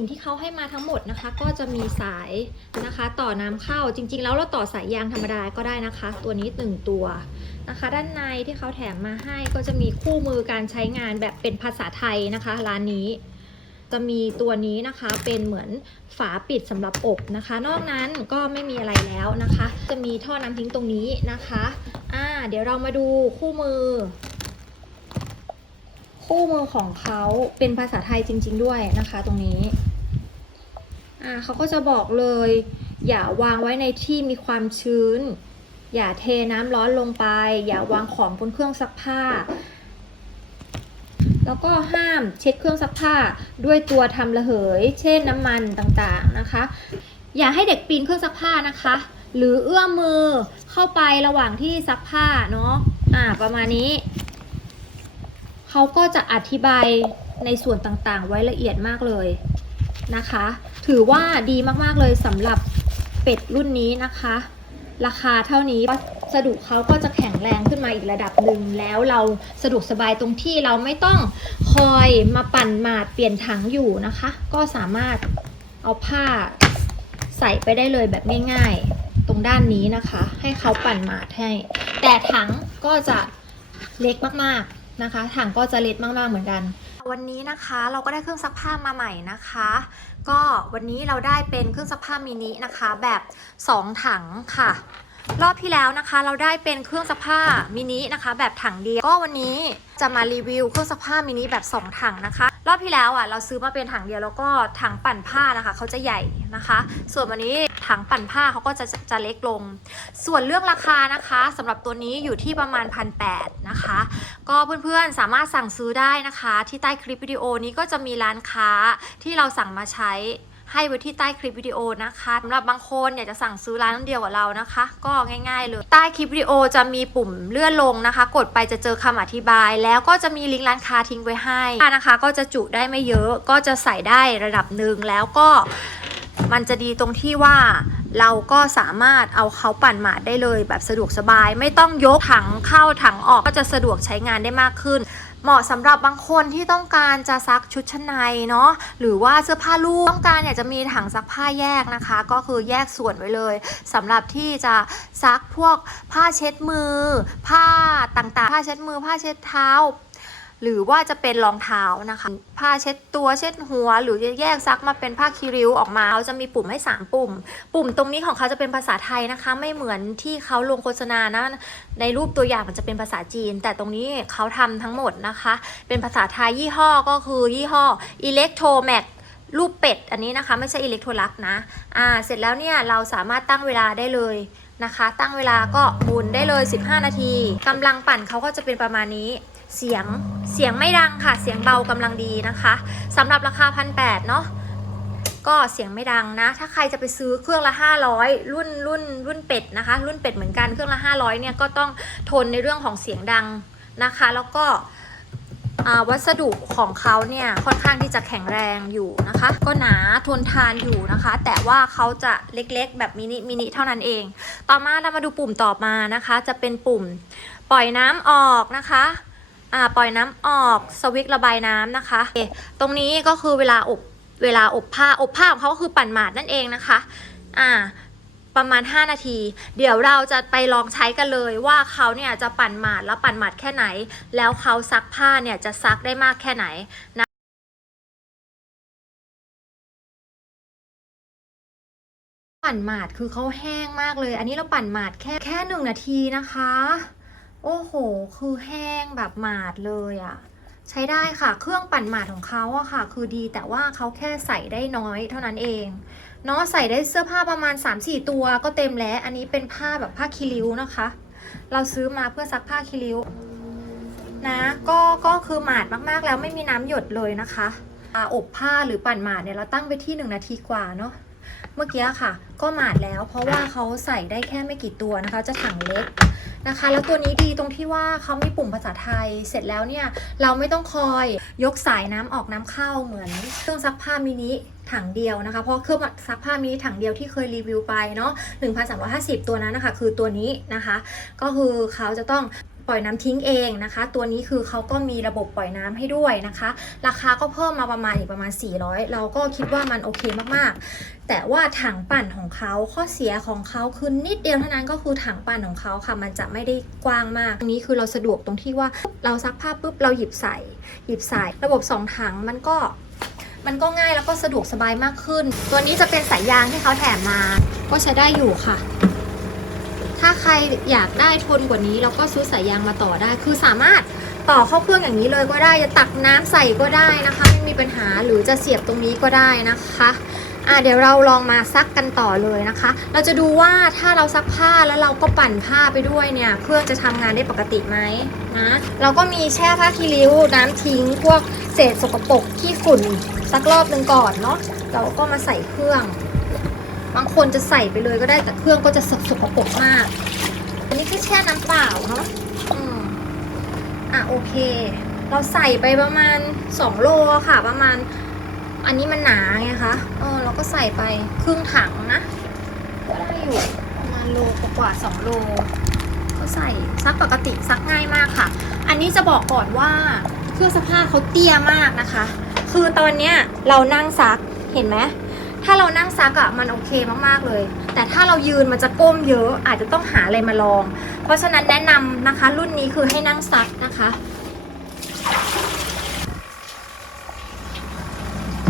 สิ่งที่เขาให้มาทั้งหมดนะคะ ก็จะมีสายนะคะ ต่อน้ำเข้าจริง ๆ แล้วเราต่อสายยางธรรมดาก็ได้นะคะ ตัวนี้หนึ่งตัวนะคะ ด้านในที่เขาแถมมาให้ก็จะมีคู่มือการใช้งานแบบเป็นภาษาไทยนะคะร้านนี้จะมีตัวนี้นะคะเป็นเหมือนฝาปิดสำหรับอบนะคะ นอกนั้นก็ไม่มีอะไรแล้วนะคะ จะมีท่อน้ำทิ้งตรงนี้นะคะอ่าเดี๋ยวเรามาดูคู่มือ คู่มือของเขาเป็นภาษาไทยจริง ๆ ด้วยนะคะ ตรงนี้ อ่าเขาก็จะบอกเลย อย่าวางไว้ในที่มีความชื้น อย่าเทน้ำร้อนลงไป อย่าวางของบนเครื่องซักผ้า แล้วก็ห้ามเช็ดเครื่องซักผ้าด้วยตัวทำระเหย เช่นน้ำมันต่างๆนะคะ อย่าให้เด็กปีนเครื่องซักผ้านะคะ หรือเอื้อมมือเข้าไประหว่างที่ซักผ้าเนาะอ่าประมาณนี้เขาก็จะอธิบายในส่วนต่างๆ ไว้ละเอียดมากเลย นะคะ ถือว่าดีมากๆเลยสำหรับเป็ดรุ่นนี้นะคะ ราคาเท่านี้วัสดุเขาก็จะแข็งแรงขึ้นมาอีกระดับหนึ่งแล้วเราสะดวกสบายตรงที่เราไม่ต้องคอยมาปั่นหมาดเปลี่ยนถังอยู่นะคะ ก็สามารถเอาผ้าใส่ไปได้เลยแบบง่ายๆ ตรงด้านนี้นะคะ ให้เขาปั่นหมาดให้ แต่ถังก็จะเล็กมากๆนะคะ ถังก็จะเล็กมากๆเหมือนกัน วันนี้นะคะเราก็ได้เครื่องซักผ้ามาใหม่นะคะ ก็วันนี้เราได้เป็นเครื่องซักผ้ามินินะคะ แบบ 2 ถังค่ะ รอบที่แล้วนะคะ เราได้เป็นเครื่องซักผ้ามินินะคะ แบบถังเดียวก็วันนี้จะมารีวิวเครื่องซักผ้ามินิแบบ 2 ถังนะคะ รอบที่แล้วอะเราซื้อมาเป็นถังเดียวแล้วก็ถังปั่นผ้านะคะเขาจะใหญ่นะคะ ส่วนวันนี้ถังปั่นผ้าเขาก็จะจะจะเล็กลง ส่วนเรื่องราคานะคะสำหรับตัวนี้อยู่ที่ประมาณพันแนะคะ ก็เพื่อนๆสามารถสั่งซื้อได้นะคะ ที่ใต้คลิปวิดีโอนี้ก็จะมีร้านค้าที่เราสั่งมาใช้ ให้ไว้ที่ใต้คลิปวิดีโอนะคะสำหรับบางคนอยากจะสั่งซื้อร้านเดียวกับเรานะคะ ก็ง่าย ๆ เลยใต้คลิปวิดีโอจะมีปุ่มเลื่อนลงนะคะ กดไปจะเจอคำอธิบาย แล้วก็จะมีลิงก์ร้านค้าทิ้งไว้ให้นะคะ ก็จะจุได้ไม่เยอะก็จะใส่ได้ระดับหนึ่งแล้วก็มันจะดีตรงที่ว่าเราก็สามารถเอาเขาปั่นหมาดได้เลยแบบสะดวกสบาย ไม่ต้องยกถังเข้าถังออกก็จะสะดวกใช้งานได้มากขึ้น เหมาะสำหรับบางคนที่ต้องการจะซักชุดชั้นในเนาะหรือว่าเสื้อผ้าลูกต้องการอยากจะมีถังซักผ้าแยกนะคะ ก็คือแยกส่วนไว้เลยสำหรับที่จะซักพวกผ้าเช็ดมือ ผ้าต่างๆ ผ้าเช็ดมือ ผ้าเช็ดเท้า หรือว่าจะเป็นรองเท้านะคะ ผ้าเช็ดตัวเช็ดหัว หรือจะแยกซักมาเป็นผ้าคีริ้วออกมาเขาจะมีปุ่มให้ 3 ปุ่ม ปุ่มตรงนี้ของเขาจะเป็นภาษาไทยนะคะ ไม่เหมือนที่เขาลงโฆษณานะ ในรูปตัวอย่างมันจะเป็นภาษาจีน แต่ตรงนี้เขาทำทั้งหมดนะคะ เป็นภาษาไทยยี่ห้อก็คือยี่ห้อ Electromax รูปเป็ดอันนี้นะคะ ไม่ใช่อิเล็กโทรลักนะ อ่า เสร็จแล้วเนี่ยเราสามารถตั้งเวลาได้เลยนะคะ ตั้งเวลาก็หมุนได้เลย 15 นาทีกำลังปั่นเขาก็จะเป็นประมาณนี้ เสียงเสียงไม่ดังค่ะ เสียงเบากำลังดีนะคะสำหรับราคาพันแเนาะก็เสียงไม่ดังนะ ถ้าใครจะไปซื้อเครื่องละ 500 รุ่นรุ่นรุ่นเป็ดนะคะ รุ่นเป็ดเหมือนกันเครื่องละ 500เนี่ยก็ต้องทนในเรื่องของเสียงดังนะคะ แล้วก็วัสดุของเขาเนี่ยค่อนข้างที่จะแข็งแรงอยู่นะคะ ก็หนาทนทานอยู่นะคะ แต่ว่าเขาจะเล็กๆ แบบมินิมินิเท่านั้นเอง ต่อมาเรามาดูปุ่มต่อมานะคะ จะเป็นปุ่มปล่อยน้ำออกนะคะ อ่าปล่อยน้ำออกสวิตระบายน้ำนะคะเตรงนี้ก็คือเวลาอบเวลาอบผ้าอบผ้าของเขาก็คือปั่นหมาดนั่นเองนะคะ อ่าประมาณ 5 นาที เดี๋ยวเราจะไปลองใช้กันเลยว่าเขาเนี่ยจะปั่นหมาดแล้วปั่นหมาดแค่ไหน แล้วเขาซักผ้าเนี่ยจะซักได้มากแค่ไหนนะปั่นหมาดคือเขาแห้งมากเลย อันนี้เราปั่นหมาดแค่แค่หนึ่งนาทีนะคะ โอ้โห คือแห้งแบบหมาดเลยอะ่ะ ใช้ได้ค่ะ เครื่องปั่นหมาดของเขาอะค่ะ คือดีแต่ว่าเขาแค่ใส่ได้น้อยเท่านั้นเอง เนาะใส่ได้เสื้อผ้าประมาณ 3-4 ตัวก็เต็มแล้ว อันนี้เป็นผ้าแบบผ้าคีริ้วนะคะ เราซื้อมาเพื่อซักผ้าคีริ้วนะก็ก็คือหมาดมากๆแล้วไม่มีน้ำหยดเลยนะคะอ่าอบผ้าหรือปั่นหมาดเนี่ยเราตั้งไปที่ 1 นาทีกว่าเนาะเมื่อกี้ค่ะ ก็หมาดแล้วเพราะว่าเขาใส่ได้แค่ไม่กี่ตัวนะคะ จะถังเล็ก นะคะ แล้วตัวนี้ดีตรงที่ว่าเขามีปุ่มภาษาไทยเสร็จแล้วเนี่ย เราไม่ต้องคอยยกสายน้ำออกน้ำเข้าเหมือนเครื่องซักผ้ามินิถังเดียวนะคะ เพราะเครื่องซักผ้ามินิถังเดียวที่เคยรีวิวไปเนาะ1,350 ตัวนั้นนะคะ คือตัวนี้นะคะ ก็คือเขาจะต้อง ปล่อยน้ำทิ้งเองนะคะ ตัวนี้คือเขาก็มีระบบปล่อยน้ำให้ด้วยนะคะ ราคาก็เพิ่มมาประมาณอีกประมาณ 400 เราก็คิดว่ามันโอเคมากๆ แต่ว่าถังปั่นของเขาข้อเสียของเขาคือนิดเดียวเท่านั้นก็คือถังปั่นของเขาค่ะ มันจะไม่ได้กว้างมากตรงนี้คือเราสะดวกตรงที่ว่าเราซักผ้าปุ๊บเราหยิบใส่ หยิบใส่ ระบบสองถังมันก็มันก็ง่ายแล้วก็สะดวกสบายมากขึ้น ตัวนี้จะเป็นสายยางที่เขาแถมมา ก็ใช้ได้อยู่ค่ะ ถ้าใครอยากได้ทนกว่านี้เราก็ซื้อสายยางมาต่อได้ คือสามารถต่อเข้าเครื่องอย่างนี้เลยก็ได้ จะตักน้ำใส่ก็ได้นะคะ ไม่มีปัญหาหรือจะเสียบตรงนี้ก็ได้นะคะอะเดี๋ยวเราลองมาซักกันต่อเลยนะคะ เราจะดูว่าถ้าเราซักผ้าแล้วเราก็ปั่นผ้าไปด้วยเนี่ยเครื่องจะทำงานได้ปกติไหมนะเราก็มีแช่ผ้าคีริ้วน้ำทิ้ง พวกเศษสกปรกขี้ฝุ่นสักรอบหนึ่งก่อนเนาะเราก็มาใส่เครื่อง บางคนจะใส่ไปเลยก็ได้แต่เครื่องก็จะสกสกปรกมาก อันนี้คือแช่น้ำเปล่าเนาะอืมอะโอเค เราใส่ไปประมาณ2โลค่ะ ประมาณ อันนี้มันหนาไงคะเออเราก็ใส่ไปครึ่งถังนะก็ได้อยู่ประมาณโลกว่าสองโลก็ใส่ซักปกติซักง่ายมากค่ะ อันนี้จะบอกก่อนว่าเครื่องซักผ้าเขาเตี้ยมากนะคะ คือตอนเนี้ยเรานั่งซักเห็นไหม ถ้าเรานั่งซักอะ่ะมันโอเคมากๆเลย แต่ถ้าเรายืนมันจะก้มเยอะอาจจะต้องหาอะไรมาลอง เพราะฉะนั้นแนะนำนะคะ รุ่นนี้คือให้นั่งซักนะคะ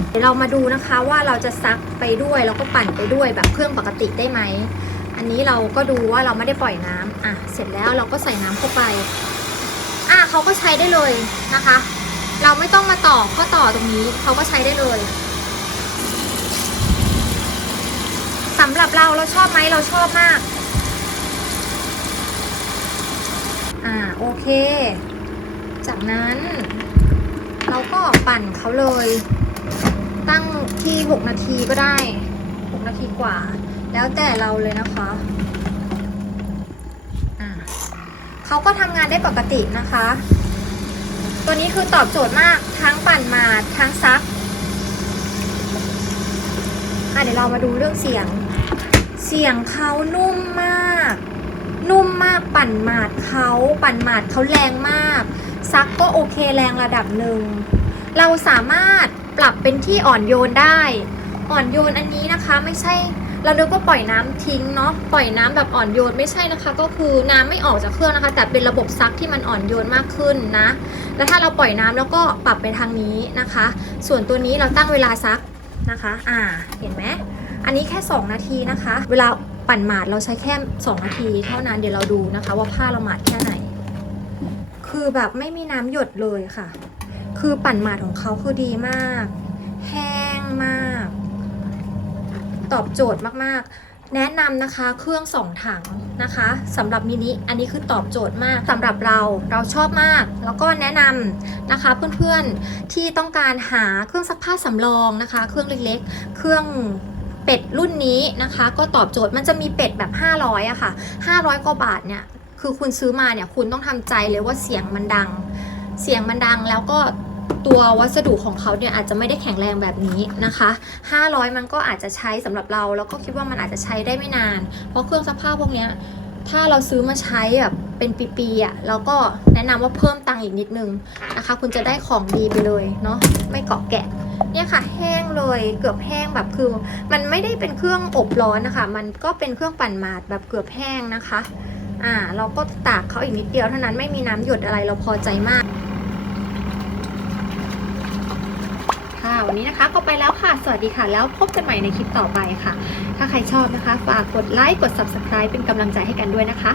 เดี๋ยวเรามาดูนะคะว่าเราจะซักไปด้วยแล้วก็ปั่นไปด้วยแบบเครื่องปกติได้ไหม อันนี้เราก็ดูว่าเราไม่ได้ปล่อยน้ำอะเสร็จแล้วเราก็ใส่น้ำเข้าไป อะเขาก็ใช้ได้เลยนะคะ เราไม่ต้องมาต่อข้อต่อตรงนี้เขาก็ใช้ได้เลย สำหรับเราเราชอบไหมเราชอบมาก อ่าโอเค จากนั้น เราก็ปั่นเขาเลย ตั้งที่ 6 นาทีก็ได้ 6 นาทีกว่า แล้วแต่เราเลยนะคะอ่าเขาก็ทำงานได้ปกตินะคะ ตัวนี้คือตอบโจทย์มากทั้งปั่นมาทั้งซักอะเดี๋ยวเรามาดูเรื่องเสียง เสียงเขานุ่มมาก นุ่มมากปั่นหมาดเขาปั่นหมาดเขาแรงมาก ซักก็โอเคแรงระดับหนึ่ง เราสามารถปรับเป็นที่อ่อนโยนได้ อ่อนโยนอันนี้นะคะไม่ใช่เราเดี๋ยวก็ปล่อยน้ำทิ้งเนาะปล่อยน้ำแบบอ่อนโยนไม่ใช่นะคะ ก็คือน้ำไม่ออกจากเครื่องนะคะ แต่เป็นระบบซักที่มันอ่อนโยนมากขึ้นนะ แล้วถ้าเราปล่อยน้ำแล้วก็ปรับไปทางนี้นะคะ ส่วนตัวนี้เราตั้งเวลาซักนะคะ อ่า เห็นไหม อันนี้แค่ 2 นาทีนะคะ เวลาปั่นหมาดเราใช้แค่ 2 นาทีเท่านั้นเดี๋ยวเราดูนะคะ ว่าผ้าเราหมาดแค่ไหน คือแบบไม่มีน้ำหยดเลยค่ะ คือปั่นหมาดของเขาคือดีมาก แห้งมาก ตอบโจทย์มากๆ แนะนำนะคะเครื่อง2ถังนะคะสำหรับมินิอันนี้คือตอบโจทย์มากสำหรับเราเราชอบมาก แล้วก็แนะนำนะคะเพื่อนๆที่ต้องการหาเครื่องซักผ้าสำรองนะคะ เครื่องเล็กๆ เครื่อง เป็ดรุ่นนี้นะคะ ก็ตอบโจทย์มันจะมีเป็ดแบบ 500อะค่ะ 500 กว่าบาทเนี่ยคือคุณซื้อมาเนี่ยคุณต้องทำใจเลยว่าเสียงมันดัง เสียงมันดังแล้วก็ตัววัสดุของเขาเนี่ยอาจจะไม่ได้แข็งแรงแบบนี้นะคะ 500 มันก็อาจจะใช้สำหรับเรา แล้วก็คิดว่ามันอาจจะใช้ได้ไม่นาน เพราะเครื่องซักผ้าพวกเนี้ยถ้าเราซื้อมาใช้แบบเป็นปีๆอะเราก็แนะนำว่าเพิ่มตังค์อีกนิดนึงนะคะ คุณจะได้ของดีไปเลยเนาะไม่เกาะแกะเนี่ยค่ะแห้ง เลย เกือบแห้งแบบคือ มันไม่ได้เป็นเครื่องอบร้อนนะคะ มันก็เป็นเครื่องปั่นหมาดแบบเกือบแห้งนะคะ อ่า เราก็ตากเขาอีกนิดเดียวเท่านั้นไม่มีน้ำหยดอะไรเราพอใจมาก ค่ะ วันนี้นะคะก็ไปแล้วค่ะ สวัสดีค่ะ แล้วพบกันใหม่ในคลิปต่อไปค่ะ ถ้าใครชอบนะคะ ฝากกดไลค์กด subscribe เป็นกำลังใจให้กันด้วยนะคะ